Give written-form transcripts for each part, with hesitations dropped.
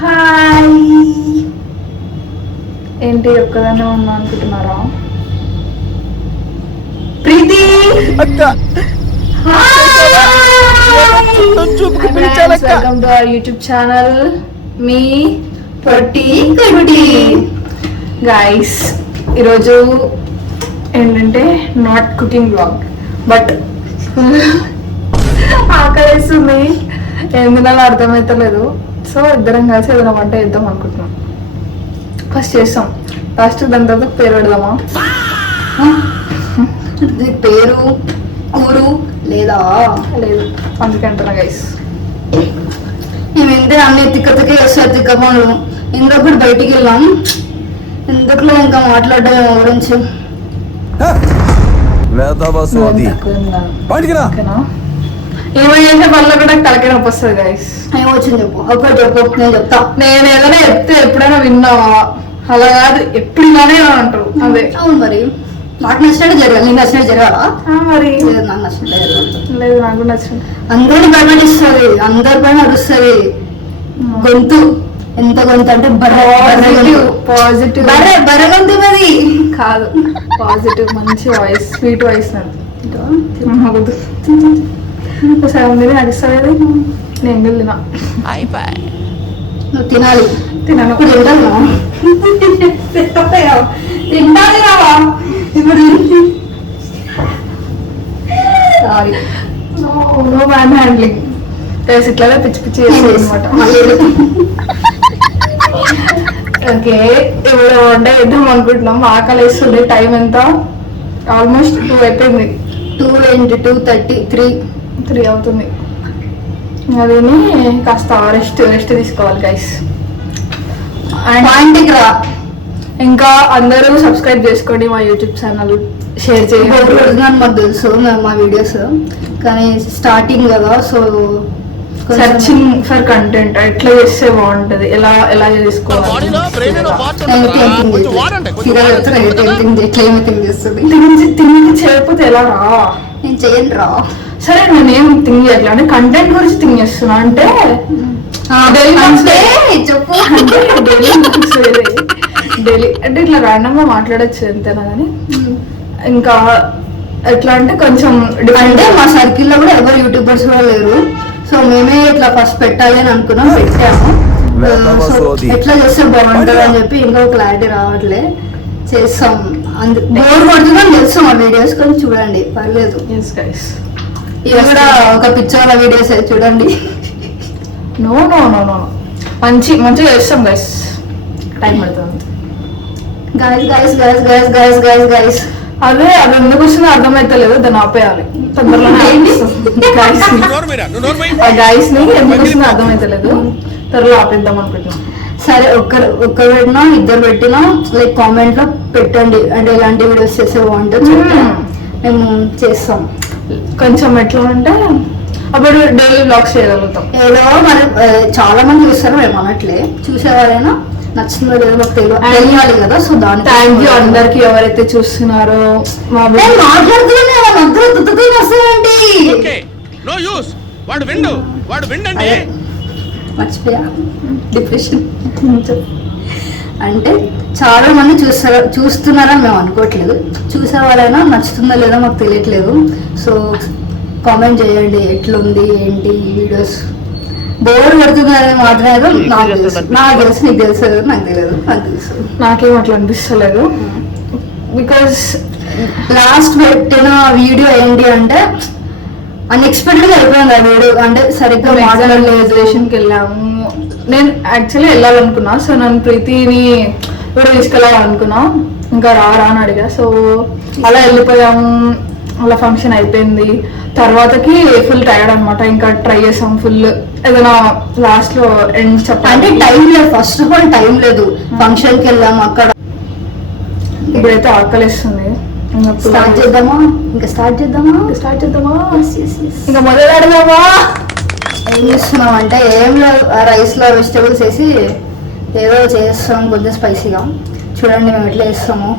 Hi, ఏంటి ఒక్కదానే ఉన్నా అనుకుంటున్నారా? Preethi welcome to our YouTube channel మీ పొట్టి కుటి గైస్. ఈరోజు ఏంటంటే నాట్ కుకింగ్ బ్లాగ్, బట్ ఆకలిస్తుంది, ఏం తినాలో అర్థమవుతలేదు. సో ఇద్దరం కలిసి ఏదైనా వంట చేద్దాం అనుకుంటున్నాం. ఫస్ట్ చేస్తాం, లాస్ట్ దాని తర్వాత పేరు పెడదామా? పేరు ఊరు లేదా లేదు, అందుకే అంటున్నా గైస్. మేము ఇంతే అన్ని తిక్కతికే చేస్తారు, తిక్క పనులు. ఇందులో కూడా బయటికి వెళ్ళాం, ఎందుకులో ఇంకా మాట్లాడడం గురించి. ఏమైనా వల్ల కూడా తలకి నొప్పి వస్తుంది గైస్. ఏమొచ్చింది చెప్పు, ఒకటి చెప్పు, నేను చెప్తా. నేను ఏదైనా చెప్తే ఎప్పుడైనా విన్నావా? అలా కాదు, ఎప్పుడు ఇలానే అంటారు. అదే అవును, మరి నాకు నచ్చినట్టు జరగాలి, నీకు నచ్చినట్టు జరగాలా? మరి లేదు, నాకు నచ్చినట్టు జరగాలి. లేదు, నాకు నచ్చింది. అందరిని భయపడిస్తుంది, అందరి పైన అరుస్తుంది. గొంతు ఎంత గొంతు అంటే పాజిటివ్ బర్రె గొంతు మరి కాదు, పాజిటివ్ మంచి వాయిస్, స్వీట్ వాయిస్. ఒకసారి ఉంది నాకు ఇస్తుంది, నేను తిన్నా. నువ్వు తినాలి, తిన్నాను. ఇప్పుడు తింటాను, తింటాను రావా ఇప్పుడు. Sorry, no manhandling. ఇట్లాగే పిచ్చి పిచ్చి అనమాట. ఓకే, ఇప్పుడు వంట వేద్దాం అనుకుంటున్నాం. ఆకలి వేస్తుంది. టైం ఎంత? ఆల్మోస్ట్ 2 అయిపోయింది. 2:30 అవుతుంది. అది కాస్త రెస్ట్ తీసుకోవాలి గైస్. పాయింట్కి రా. ఇంకా అందరూ సబ్స్క్రైబ్ చేసుకోండి మా యూట్యూబ్ ఛానల్, షేర్ చేయండి. మాకు తెలుసు మా వీడియోస్, కానీ స్టార్టింగ్ కదా, సో సర్చింగ్ ఫర్ కంటెంట్ ఎట్లా చేస్తే బాగుంటది, ఎలా చేసుకోవాలి. తిని చేయకపోతే ఎలా రా? నేను చెయ్యను రా. సరే, నేనేం థింక్ చేయట్లా, అంటే కంటెంట్ గురించి థింక్ చేస్తున్నా. అంటే చెప్పు, డైలీ అంటే ఇట్లా ర్యాండమ్ గా మాట్లాడచ్చు అంతేనా. కానీ ఇంకా ఎట్లా అంటే కొంచెం అంటే మా సర్కిల్ లో కూడా ఎవరు యూట్యూబర్స్ కూడా లేరు. సో మేమే ఇట్లా ఫస్ట్ పెట్టాలి అని అనుకున్నాం, పెట్టాము. ఎట్లా చేస్తే బాగుంటుంది అని చెప్పి ఇంకా క్లారిటీ రావట్లే. చేస్తాం, బోర్ కొడుతుందని తెలుసు మా వీడియోస్, కానీ చూడండి పర్లేదు. ఇవి కూడా ఒక పిచ్చోళ్ళ వీడియోస్ చూడండి. నో నో నో నో మంచిగా చేస్తాం గైస్, టైం పడుతుంది. గైస్ అదే అది ఎందుకు వస్తుందో అర్థమైతలేదు, దాన్ని ఆపేయాలి తొందరలోనే. గైస్ ని ఎందుకు వస్తుందో అర్థమైతలేదు, త్వరలో ఆపేద్దాం అనుకుంటున్నాం. సరే, ఒక్కరు పెట్టినా ఇద్దరు పెట్టినా లైక్ కామెంట్ లో పెట్టండి, అంటే ఎలాంటి వీడియోస్ చేసే బాగుంటుంది మేము చేస్తాం. కొంచెం ఎట్లా అంటే అప్పుడు డైలీ బ్లాగ్స్ చేయగలుగుతాం. ఏదో మరి చాలా మంది చూస్తారు, మేము అనట్లే, చూసేవారైనా నచ్చిందో లేదో మాకు తెలియాలి కదా. సో దాని థ్యాంక్ యూ అందరికి ఎవరైతే చూస్తున్నారో. మర్చిపోయా, డిప్రెషన్. అంటే చాలా మంది చూస్తున్నారని మేము అనుకోవట్లేదు, చూసే వాళ్ళైనా నచ్చుతుందో లేదో మాకు తెలియట్లేదు. సో కామెంట్ చేయండి, ఎట్లుంది ఏంటి వీడియోస్. బోర్ పడుతుందని మాత్రం నాకు తెలుసు, నీకు తెలుసు, నాకు తెలియదు, నాకు తెలుసు. నాకేం అట్లా అనిపిస్తలేదు, బికాస్ లాస్ట్ పెట్టిన వీడియో ఏంటి అంటే అన్ఎక్స్పెక్టెడ్ గా అయిపోయింది ఆ వీడియో. అంటే సరిగ్గా మాట్లాడలేదు, కి వెళ్ళాము. నేను యాక్చువల్లీ వెళ్ళాలనుకున్నా, సో నన్ను ప్రీతిని కూడా తీసుకెళ్ళాలనుకున్నా, ఇంకా రా అని అడిగా. సో అలా వెళ్ళిపోయాము, అలా ఫంక్షన్ అయిపోయింది. తర్వాతకి ఫుల్ టైర్డ్ అనమాట, ఇంకా ట్రై చేసాం ఫుల్ ఏదైనా లాస్ట్ లో ఎండ్ చెప్పాలి. అంటే టైం లేదు, ఫస్ట్ ఆఫ్ ఆల్ టైం లేదు. ఫంక్షన్ కి వెళ్ళాము, అక్కడ ఇప్పుడైతే ఆకలిస్తుంది. స్టార్ట్ చేద్దామా ఇంకా మొదలు పెడదామా? ఏం చేస్తున్నాం అంటే ఏం లేదు, రైస్ లో వెజిటబుల్స్ వేసి ఏదో చేస్తాం కొంచెం స్పైసీగా. చూడండి మేము ఎట్లా చేస్తాము.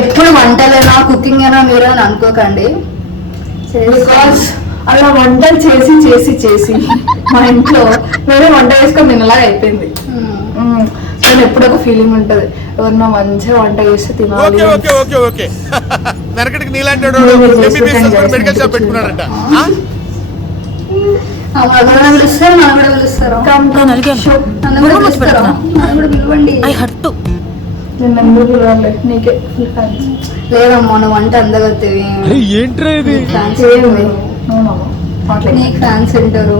ఎప్పుడు వంటలేనా కుకింగ్ అయినా మీరు అని అనుకోకండి, బికాస్ అలా వంటలు చేసి చేసి చేసి మా ఇంట్లో వేరే వంట వేసుకొని తినలాగా అయిపోయింది. నేను ఎప్పుడు ఒక ఫీలింగ్ ఉంటది, ఎవరన్నా మంచిగా వంట చేస్తే తినాలి. లేదమ్మా నువ్వు వంట అందగత్తేవి, నీకు ఫ్యాన్స్ ఉంటారు.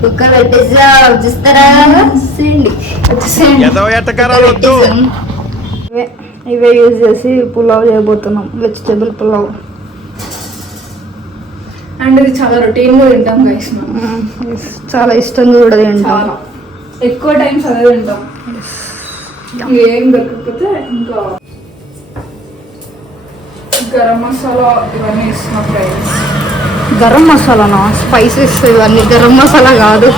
కుక్కర్ పెట్టేసా చూస్తారా, ఇవే యూజ్ చేసి పులావ్ చేయబోతున్నాం, వెజిటేబుల్ పులావ్. అండ్ ఇది చాలా రొటీన్ గా తింటాం గైస్, చాలా ఇష్టంగా కూడా తింటాం, ఎక్కువ టైమ్స్ అదే తింటాం. ఏం దొరకకపోతే ఇంకా గరం మసాలా ఇవన్నీ ఇస్తున్నాం ఫ్రైస్. గరం మసాలానా? స్పైసెస్ ఇవన్నీ గరం మసాలా కాదు,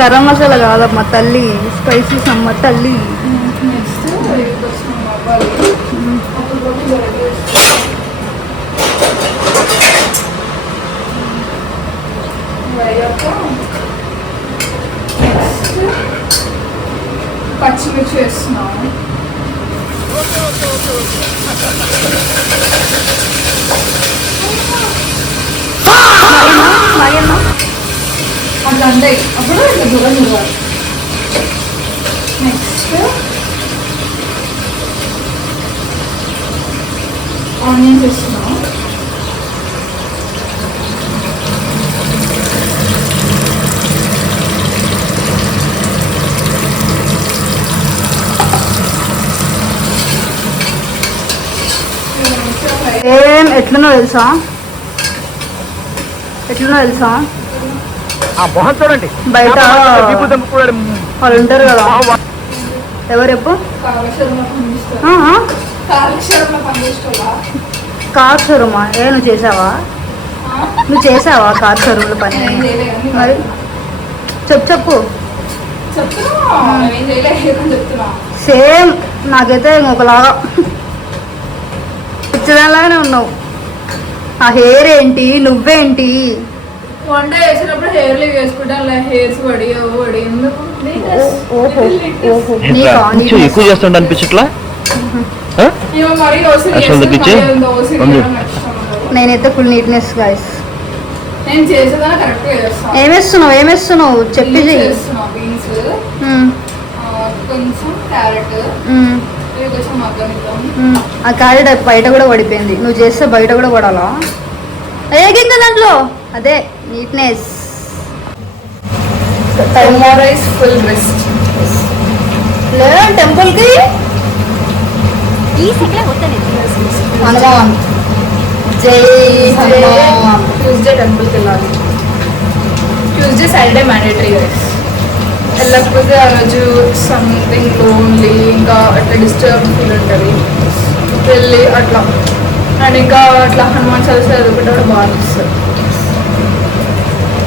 గరం మసాలా కాదమ్మా తల్లి, స్పైసెస్ అమ్మ తల్లి. పచ్చిమిర్చి వేస్తున్నాము. అట్లా అంతే, అప్పుడు ఇట్లా దూరం ఇవ్వాలి. నెక్స్ట్ ఆనియన్స్ వేస్తున్నాం. ఏం ఎట్లనో తెలుసా, బయట వాళ్ళు ఉంటారు కదా, ఎవరు చెప్పు, కార్ షోరూమా? నువ్వు చేసావా కార్ షోరూమ్లో పని? మరి చెప్పు. సేమ్ నాకైతే ఇంకొకలాగా పిచ్చదాలాగానే ఉన్నావు. ఆ హెయిర్ ఏంటి, నువ్వేంటి? వంట చేసినప్పుడు హెయిర్ లీవ్ వేసుకుంటాను, హెయిర్స్ వడి ఎందుకు ఎక్కువ చేస్తుండ అనిపించట్లా? నేనైతే ఫుల్ నీట్నెస్ గైస్. నేను చేసేదా కరెక్ట్ గా చేస్తాను. ఏమేస్తున్నావు చెప్పి బీన్స్, కొంచెం క్యారెట్, ఆ క్యారెట్ బయట కూడా పడిపోయింది, నువ్వు చేస్తే బయట కూడా పడాలా? ఏగింది దాంట్లో, అదే neatness. tomorrow is full rest. లేదు టెంపుల్కి హనుమాన్ జై హనుమాన్. ట్యూస్డే టెంపుల్కి వెళ్ళాలి. Tuesday Saturday mandatory guys. వెళ్ళకపోతే ఆ రోజు సంథింగ్ లోన్లీ, ఇంకా అట్లా డిస్టర్బ్ ఫీల్ ఉంటుంది. వెళ్ళి అట్లా అండ్ ఇంకా అట్లా హనుమాన్ చాలీసా చదువుకుంటే కూడా బాగా అనిపిస్తుంది.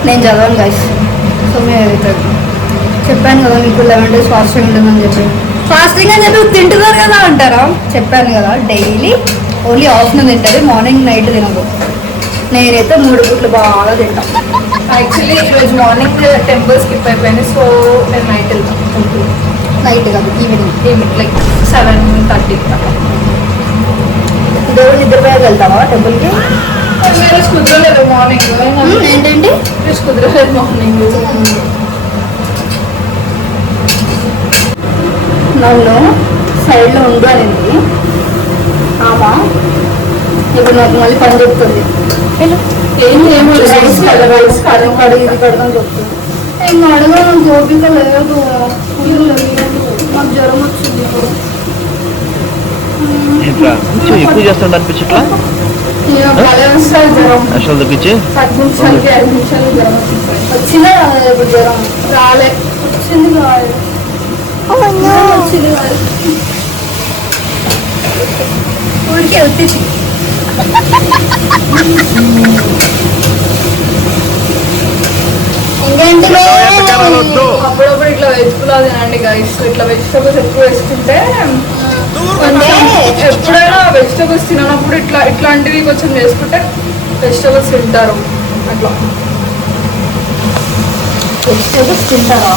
నేను చదవను గైస్, సో మేము చెప్పాను కదా మీకు 11 days ఫాస్టింగ్ ఉంటుందని చెప్పి. ఫాస్టింగ్ అని చెప్పి తింటున్నారు కదా అంటారా? చెప్పాను కదా డైలీ ఓన్లీ ఆఫ్టర్నూన్ తింటుంది, మార్నింగ్ నైట్ తినదు. నేనైతే 3 పూట్లు బాగా తింటాను. యాక్చువల్లీ ఈరోజు మార్నింగ్ టెంపుల్ స్కిప్ అయిపోయింది, సో నేను నైట్ వెళ్తాను. నైట్ కాదు ఈవినింగ్ లైక్ 7:30. దేవుడు నిద్రపోయాక వెళ్తావా టెంపుల్కి? ఈరోజు కుదరలేదు మార్నింగ్. ఏంటండి ఈరోజు కుదరలేదు మార్నింగ్. నన్ను సైడ్లో ఉండు అనింది ఆమా, ఇప్పుడు నాకు మళ్ళీ పని చెప్తుంది. రైస్ కడిగి ఇది కడదాం చెప్తుంది. ఇంకా అడగా నాకు ఓపిక లేదు, నాకు జ్వరం వచ్చింది. ఎక్కువ చేస్తుండ అనిపించట్లా? అసలు తగ్గించి 10 నిమిషాలకి 5 నిమిషాలు జ్వరం వచ్చింది. వచ్చిందా ఇప్పుడు జ్వరం? రాలే, వచ్చింది కాదు, వచ్చింది కాదు, ఊరికే వచ్చేసి. ఇంకేంటి అప్పుడప్పుడు ఇట్లా వెజ్ పులావ్ తినండి గైస్. ఇట్లా వెజిటబుల్స్ ఎక్కువ వేసుకుంటే అంటే ఎప్పుడైనా వెజిటబుల్స్ తిననప్పుడు ఇట్లాంటివి కొంచెం చేసుకుంటే వెజిటబుల్స్ తింటారు అట్లా. వెజిటేబుల్స్ తింటారా?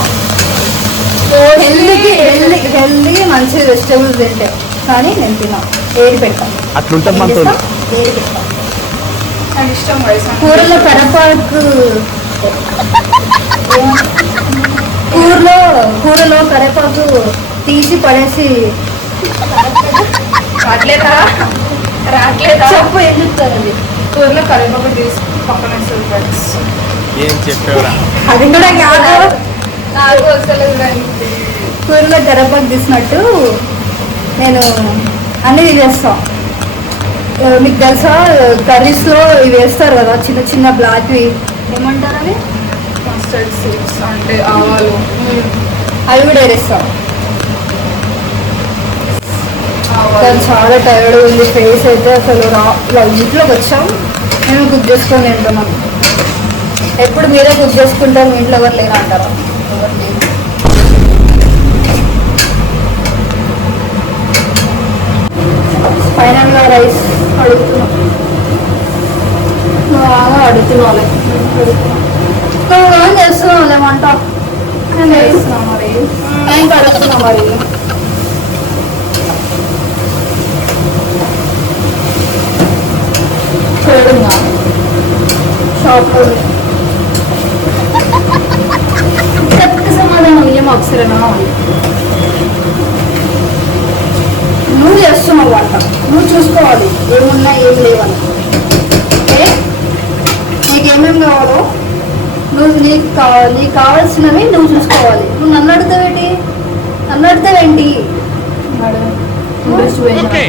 హెల్దీ మంచి వెజిటేబుల్స్ తింటే, కానీ నేను తిన్నా. ఏది పెట్టాను అట్లుంటాం మనతో. ఏది పెట్టాను నాకు ఇష్టం వయసు. కూరలో కరేపాకు, కూరలో కరేపాకు తీసి పడేసి రాట్లేదా చెప్పు, ఏం చెప్తారు అది? కూరలో కరివేపాకు తీసి పక్కన వేస్తుంది ఫ్రెండ్స్. ఏం చెప్పేవరా? అది కూడా కాదు. నాకు అసలు కూరలో కరేపాకు తీసినట్టు నేను అన్నీ తీసేస్తాను. మీకు తెలుసా, కర్రీస్లో ఇవి వేస్తారు కదా చిన్న చిన్న బ్లాక్వి, ఏమంటారు అవి? మస్టర్డ్ సీడ్స్ అంటే ఆవాలు. అవి కూడా వేస్తాం. ఆవాలు కానీ చాలా టైర్డ్ ఉంది, ఫేస్ అయితే అసలు ఇలా ఇంట్లోకి వచ్చాం, మేము కుక్ చేసుకొని తింటున్నాం. ఎప్పుడు మీరే కుక్ చేసుకుంటారు, మీ ఇంట్లో ఎవరు లేరు అంటారా? ఎవరు లేరు. ఫైనల్గా రైస్ అడుగుతున్నాం. అడుగుతున్నావులే, నువ్వు చేస్తున్నావు లేమంట. నేను వేస్తున్నా మరి. నేను కడుగుతున్నా మరి. చూడున్నా షాప్లో చెప్తే సమాధానం ఏం అక్షరేనా? నువ్వు చేస్తున్నావు వంట, నువ్వు చూసుకోవాలి ఏమున్నా ఏం లేవని. ఓకే, నీకేమేమి కావాలో నీకు కావాల్సినవి నువ్వు చూసుకోవాలి. నువ్వు నన్ను అడుగుతావేంటి? ఇంట్రెస్ట్ ఓకే, పోయింది.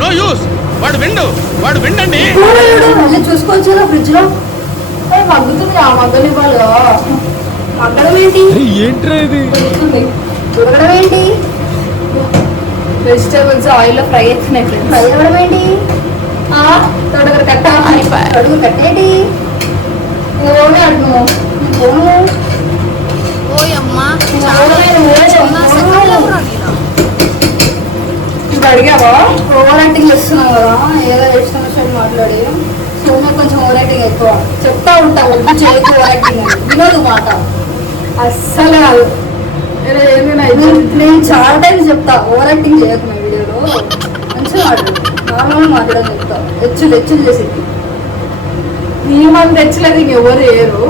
No use. వాడు విండండి. కూరడు మళ్ళీ చూసుకోవచ్చు కదా ఫ్రిడ్జ్లో. మగ్గుతుంది, ఆ మగ్గనివ్వాలి. మగ్గడం ఏంటి? ఏంట్రా ఇది? ఉడకడం ఏంటి? వెజిటేబుల్స్ ఆయిల్లో ఫ్రై చేస్తున్నాయి ఫ్రెండ్స్. ఫ్రై అవ్వడం ఏంటి? తొడగర కట్ట అడుగు కట్టేటి. ఓనే అడుగు. పోను. ఇప్పుడు అడిగావా? ఓవర్ యాక్టింగ్ చేస్తున్నావు కదా, ఏదో ఇష్టం వచ్చినట్టు మాట్లాడి. సోమ్య కొంచెం ఓవర్ యాక్టింగ్ ఎక్కువ చెప్తా ఉంటా, వద్దు చేయకు ఓవర్ యాక్టింగ్ అని వినోదు మాట. అస్సలు కాదు. ఏంది నా ఇది? నేను చాలా టైమ్స్ చెప్తా, ఓవర్ యాక్టింగ్ చేయకు నా వీడియోలో, మంచిగా మాట్లాడు, నార్మల్గా మాట్లాడని చెప్తా. హెచ్చులు చేసేది నీ మంది తెచ్చలేదు ఇంకెవరు వేయరు.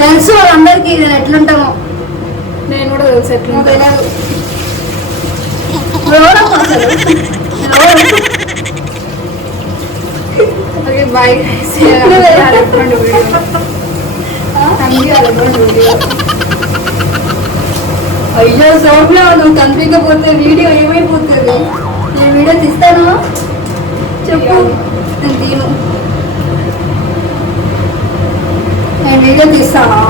తెలుసు వాళ్ళందరికీ నేను ఎట్లుంటామో. నేను కూడా తెలుసు ఎట్లా నువ్వు ఉంటుంది. తెలియదు. ఎవరమ్మా అసలు? ఎవరు? Okay bye. అయ్యో సౌమ్య, నువ్వు కనిపించకపోతే వీడియో ఏమైపోతుంది? నేను వీడియో తీస్తాను, చెప్పు. నేను తీను, నేను వీడియో తీస్తానా?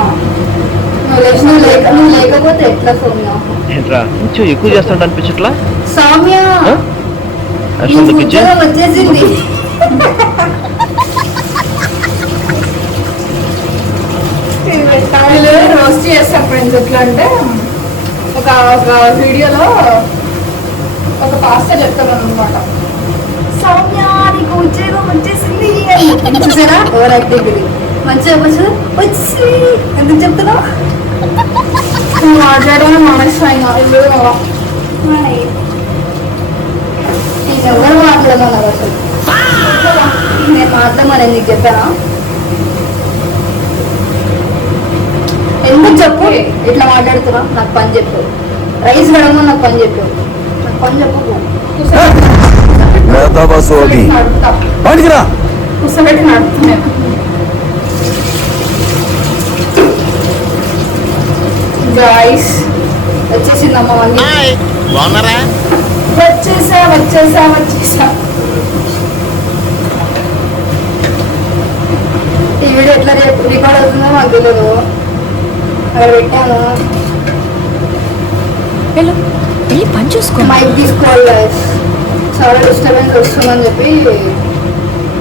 నువ్వు లేకపోతే ఎట్లా సౌమ్య? ఏంట్రా కొంచెం ఎక్కువ చేస్తుంటా అనిపించట్లా? సౌమ్య అసలు తగ్గించి ఉద్యోగం వచ్చేసింది. వీళ్ళు రోస్ట్ చేస్తారు ఫ్రెండ్స్. ఎట్లా అంటే ఒక వీడియోలో ఒక పాస్టర్ చెప్తాను అనమాట, సౌమ్య నీకు ఉద్యోగం వచ్చేసింది అని. చూసారా ఓవర్ యాక్టింగ్? మంచిగా మంచిగా వచ్చి ఎందుకు చెప్తున్నావు? మాట్లాడడం మనసాయినా నేను ఎవరు మాట్లాడమన్నారు అసలు? నేను మాట్లాడమని నీకు చెప్పానా? ఎందుకు చెప్పు, ఇట్లా మాట్లాడుతున్నా? నాకు పని చెప్పు. రైస్ కడగమని నాకు పని చెప్పు. నాకు పని చెప్పు. కూర్చోబెట్టి నడుపుతున్నాను. గాయస్ వచ్చేసిందమ్మ మళ్ళీ. బాగున్నారా? వచ్చేసా. ఈ వీడియో ఎట్లా రికార్డ్ అవుతుందో మాకు తెలియదు. అక్కడ పెట్టాము, పని చూసుకో. మైక్ తీసుకోవాలి guys. చాలా డిస్టర్బెన్స్ వస్తుందని చెప్పి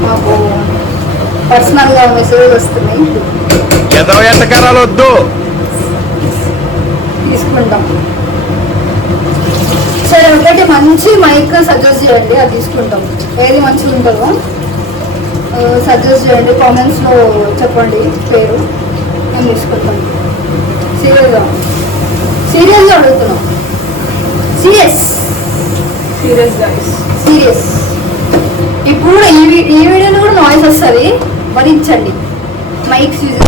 మాకు పర్సనల్గా మెసేజ్ వస్తున్నాయి, ఎదో ఎంతకారాలు వద్దు. తీసుకుంటాం. సరే ఒకటి మంచి మైక్ సజెస్ట్ చేయండి, అది తీసుకుంటాం. ఏది మంచిగా ఉంటుందో సజెస్ట్ చేయండి, కామెంట్స్లో చెప్పండి పేరు, మేము తీసుకుంటాం. సీరియస్గా అడుగుతున్నాం. Serious guys. సీరియస్. ఇప్పుడు ఈ వీడియోలో కూడా నాయిస్ వస్తుంది, భరించండి. Mics use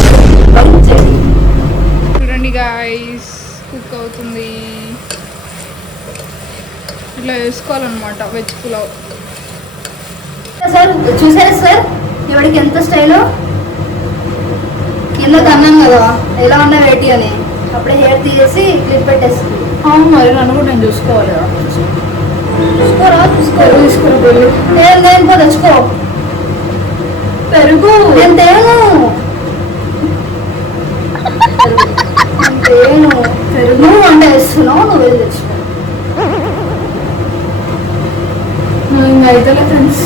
భరించండి. చూడండి గైస్, కుక్ అవుతుంది. ఇట్లా వేసుకోవాలన్నమాట వెజ్ పులావ్. సార్ చూసారా సార్ ఎవరికి ఎంత స్టైలో? కింద అన్నాను కదా ఎలా ఉన్నా వేటి అని, అప్పుడే హెయిర్ తీసేసి క్లిప్ పెట్టేస్తుంది. అవును మరి, నన్ను కూడా నేను చూసుకోవాలి కదా. చూసుకోరా పెరుగు తీసుకుని పెరుగు నేను పో తెచ్చుకో. పెరుగు నేను తేను పెరుగు వంట వేస్తున్నావు, నువ్వు వెళ్ళి తెచ్చుకో. ఇంకా అయితే ఫ్రెండ్స్.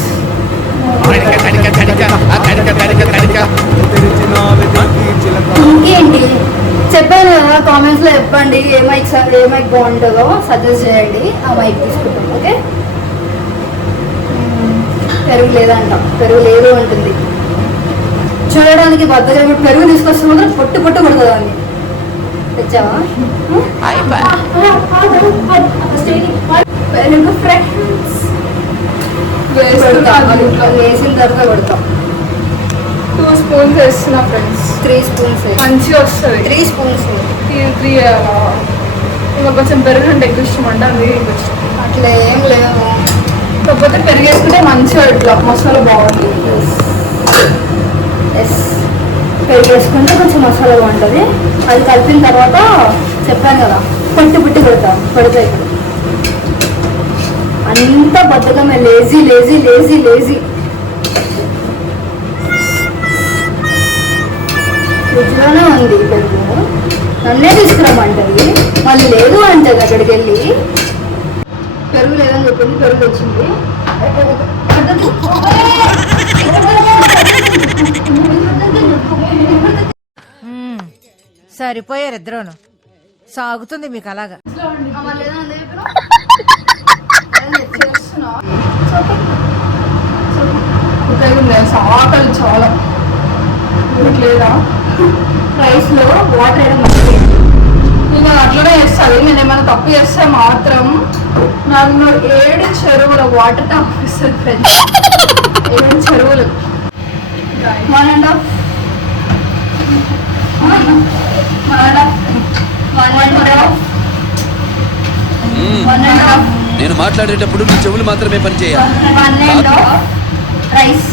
ఇంకేంటి చెప్పాను కదా, కామెంట్స్ లో చెప్పండి ఏ మైక్ బాగుంటుందో సజెస్ట్ చేయండి, ఆ మైక్ తీసుకుంటాం. ఓకే. పెరుగు లేదంట, పెరుగు లేదు అంటుంది. చూడడానికి బద్దగా పెరుగు తీసుకొస్తే మాత్రం పొట్టు పొట్టు కొడుతుంది అని. తెచ్చావా పెరుగు ఫ్రెండ్స్? వేసిన తర్వాత కొడతాం. 2 స్పూన్స్ వేస్తున్నా ఫ్రెండ్స్. 3 స్పూన్స్ మంచిగా వస్తుంది. 3 స్పూన్స్ 3 ఇంకా కొంచెం పెరుగు అంటే ఎక్కువ ఇష్టం అంట, అది అట్లా ఏం లేవు. కాకపోతే పెరుగు వేసుకుంటే మంచిగా ఇట్లా మసాలా బాగుంటుంది. ఎస్, పెరుగు వేసుకుంటే కొంచెం మసాలా బాగుంటుంది. అది కలిపిన తర్వాత చెప్పాను కదా పొట్టి పుట్టి కొడతాయి. ఇక్కడ అంత బద్దకమే, లేజీ లేజీ లేజీ లేజీ. ఫ్రిడ్జ్లోనే ఉంది పెరుగు, నన్నే తీసుకురమ్మంటది, మళ్ళీ లేదు అంటది. అక్కడికి వెళ్ళి పెరుగు లేదని చెప్పింది, పెరుగు వచ్చింది. సరిపోయారు ఇద్దరును. సాగుతుంది మీకు అలాగా. ఆకలి చాలా లేదా. రైస్లో వాటర్ వేయడం మర్చిపోయింది. నేను అట్లనే చేస్తాను. నేను ఏమైనా తప్పు చేస్తే మాత్రం నన్ను 7 చెరువుల వాటర్ తాపిస్తుంది ఫ్రెండ్స్. 7 చెరువులు. 1.5 నేను మాట్లాడేటప్పుడు నీ చెవులు మాత్రమే పనిచేయాలి. 1.5 రైస్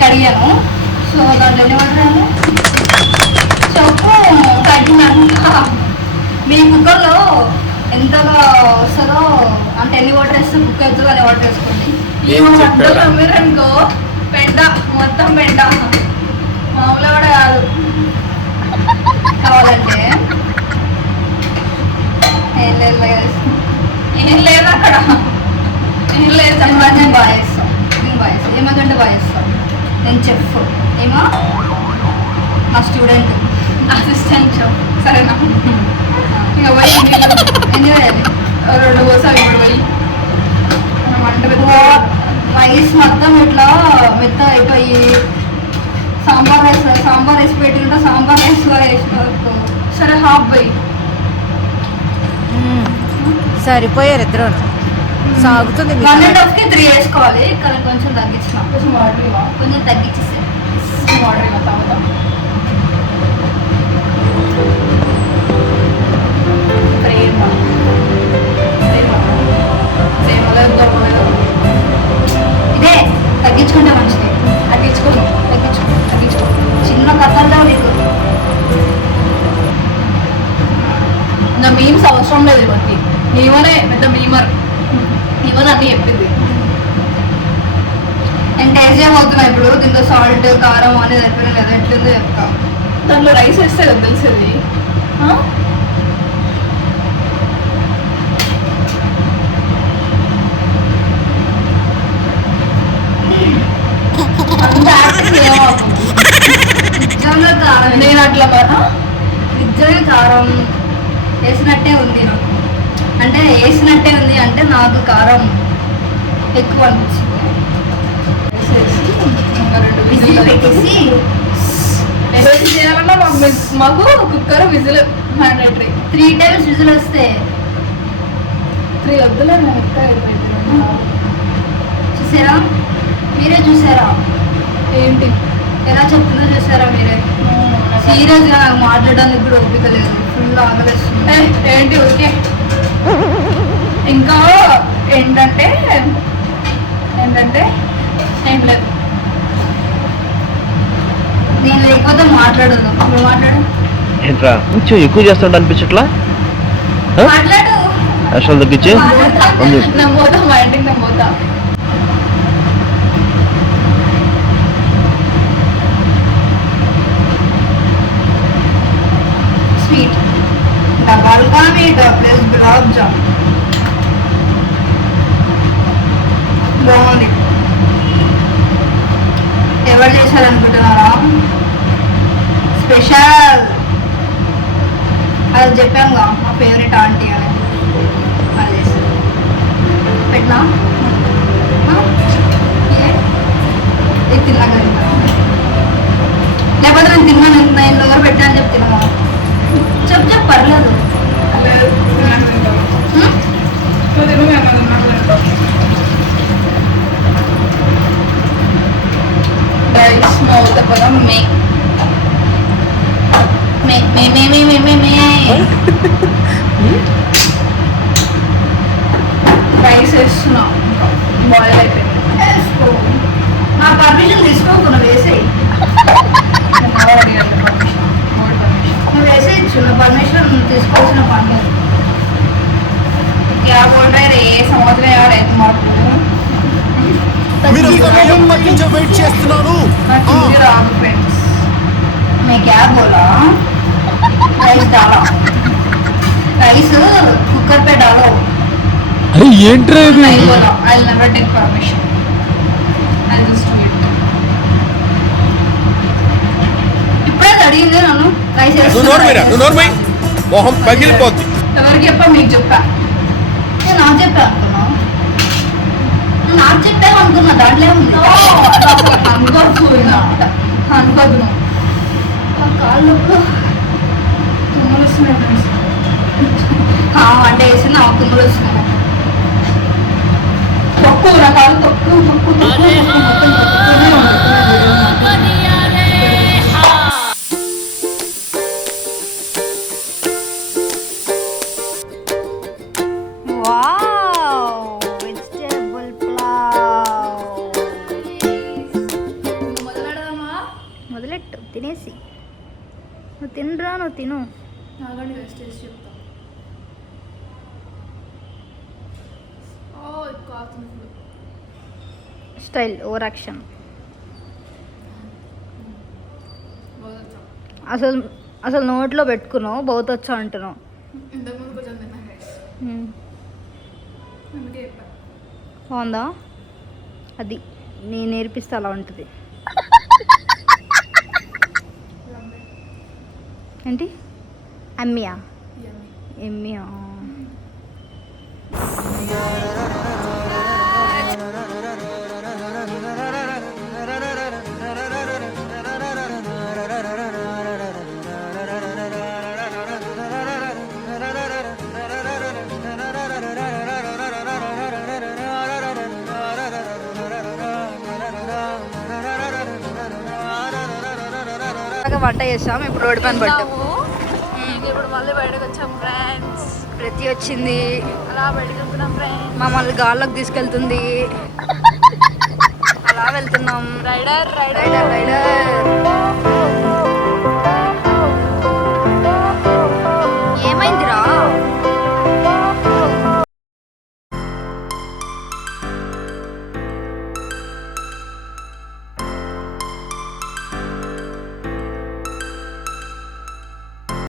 కడిగాను. సో దాంట్లో ఎన్ని వాటర్ వేయాలి చెప్పు. కడిగినాక మీ కుక్కర్లో ఎంతగా వస్తుందో, అంటే ఎన్ని వాటర్ వేస్తే కుక్క అవుతుందో అన్ని వాటర్ వేసుకోండి. మీరనుకో పెండ, మొత్తం పెండ, మామూలు కూడా కాదు. కావాలంటే ఏం లేదు అక్కడ, ఏం లేదు. నేను బాగా చేస్తాం, ఏమంటే బాగా చేస్తాం. నేను చెఫ్, ఏమో మా స్టూడెంట్ అసిస్టెంట్ సరేనా. ఇక పోయి ఎన్ని వేయాలి? 2 కోసాలు ఇప్పుడు పోయి రైస్ మొత్తం ఇట్లా మెత్తగా అయిపోయి సాంబార్ రైస్ పెట్టుకుంటే సాంబార్ రైస్ వేసుకోవచ్చు. సరే హాఫ్ పోయి. సరిపోయారు ఇద్దరును. సాగుతుంది మీకు 1.5కి 3 వేసుకోవాలి. ఇక్కడ కొంచెం తగ్గించిన, కొంచెం వాటర్ ఇవ్వ, కొంచెం తగ్గించేసే వాటర్ ఇవ్వ తాగుతా. ప్రేమ ఇదే తగ్గించుకుంటే మంచిది. తగ్గించుకో చిన్న కథల్లో నీకు నా మీమ్స్ అవసరం లేదు. ఇవన్నీ నీవనే పెద్ద మీమర్, నీవని అన్నీ చెప్పింది. నేను టేస్ట్ చేయబోతున్నా ఇప్పుడు. దీంట్లో సాల్ట్ కారం అనేది అయిపోయినా లేదా ఎట్లుందో చెప్తా. దాంట్లో రైస్ వేస్తే కదా తెలిసేది. నిజంగా కారం, నేను అట్లా నిజంగా కారం వేసినట్టే ఉంది నాకు. అంటే వేసినట్టే ఉంది, అంటే నాకు కారం ఎక్కువ అనిపించింది. వేసేసి ఇంకా 2 విజిల్ విజిల్ పెట్టేసి ఏం చేయాలన్నా మాకు cooker whistle mandatory. 3 times whistle వస్తే 3 వద్దులే, నేను ఎక్కువ అయిపోయింది. చూసారా, మీరే చూసారా ఏంటి ఎలా చెప్తుందో చూసారా మీరే. సీరియస్ గా నాకు మాట్లాడడానికి కూడా ఓపిక లేదు, ఫుల్ ఆకలిస్తుంది. ఏంటి ఓకే. ఇంకా ఏంటంటే ఏం లేదు, నేను లేకపోతే మాట్లాడదు. నువ్వు మాట్లాడు, ఏంట్రా కొంచెం ఎక్కువ చేస్తుండ అనిపించట్లా? మాట్లాడు. అసలు తగ్గించి ఉంది. నేను పోతా, మా ఇంటికి నేను పోతా. Sweet double ka meetha plus gulab jam బాగుంది. ఎవరు చేశారనుకుంటున్నారా? స్పెషల్ అది చెప్పాముగా, మా ఫేవరెట్ ఆంటీ అని. అది చేశారు. పెట్టినా ఇది తిన్నాక తిన్నా, లేకపోతే నేను తిన్నాను. నేను ఎవరు పెట్టాను చెప్పి తిన్నా. చెప్పు పర్లేదు. రైస్ వేస్తున్నా, బాయిల్ అయిపోయింది. నా పర్మిషన్ తీసుకోకుండా వేసేయి. నువ్వు వేసేయచ్చు, నా పర్మిషన్ తీసుకోవాల్సిన పని లేదు. क्या बोल रहे रे, समझ में आ रहा है तुम्हारे? మీరు ఎప్పటి నుంచో వెయిట్ చేస్తున్నాను. फ्रेंड्स मैं क्या बोला? राइस डाला, राइस कुकर पे डालो. అరే ఏంట్రా ఇది? नहीं बोला, I'll never take permission. I'll just do it. ఇప్పుడే అడిగింది నన్ను రైస్ నువ్వు నోర్మై మొహం పగిలిపోద్ది. ఎవరికి చెప్పా? మీకు చెప్పా. నేను నాకు చెప్పా అనుకున్నా, నాకు చెప్పాను అనుకున్నా, దాంట్లో ఉంది. అనుకోవచ్చు, అనుకోదు. కాళ్ళు తుమ్ములు వస్తున్నాయి ఫ్రెండ్స్. అంటే వేసి నాకు తుమ్ములు వస్తున్నాయి. తొక్కు నా కాళ్ళు, తొక్కు తొక్కు తొక్కు మొత్తం తొక్కుతూనే ఉంటుంది. వెజిటేబుల్ పులావ్ మొదలెట్టు, తినేసి. నువ్వు తినరా, నువ్వు తిను. నాగండి వేస్ట్ చేసి చెప్తా. Style over action. అసలు అసలు నోట్లో పెట్టుకున్నావు, బౌతొచ్చా అంటున్నావు. ఇంతకుముందు కొంచెం తిన్నా guys. అందుకే చెప్పా. బాగుందా? అది నేను నేర్పిస్తే అలా ఉంటుంది. ఏంటి అమ్మియా? ఎమ్మియా? వంట చేసాం, ఇప్పుడు రోడ్డు పైన పడ్డాం. ఇప్పుడు మళ్ళీ బయటకు వచ్చాం ఫ్రెండ్స్. ప్రతి వచ్చింది, అలా బయటకు వెళ్తున్నాం ఫ్రెండ్స్. మమ్మల్ని గాల్లోకి తీసుకెళ్తుంది. అలా వెళ్తున్నాం. Rider rider rider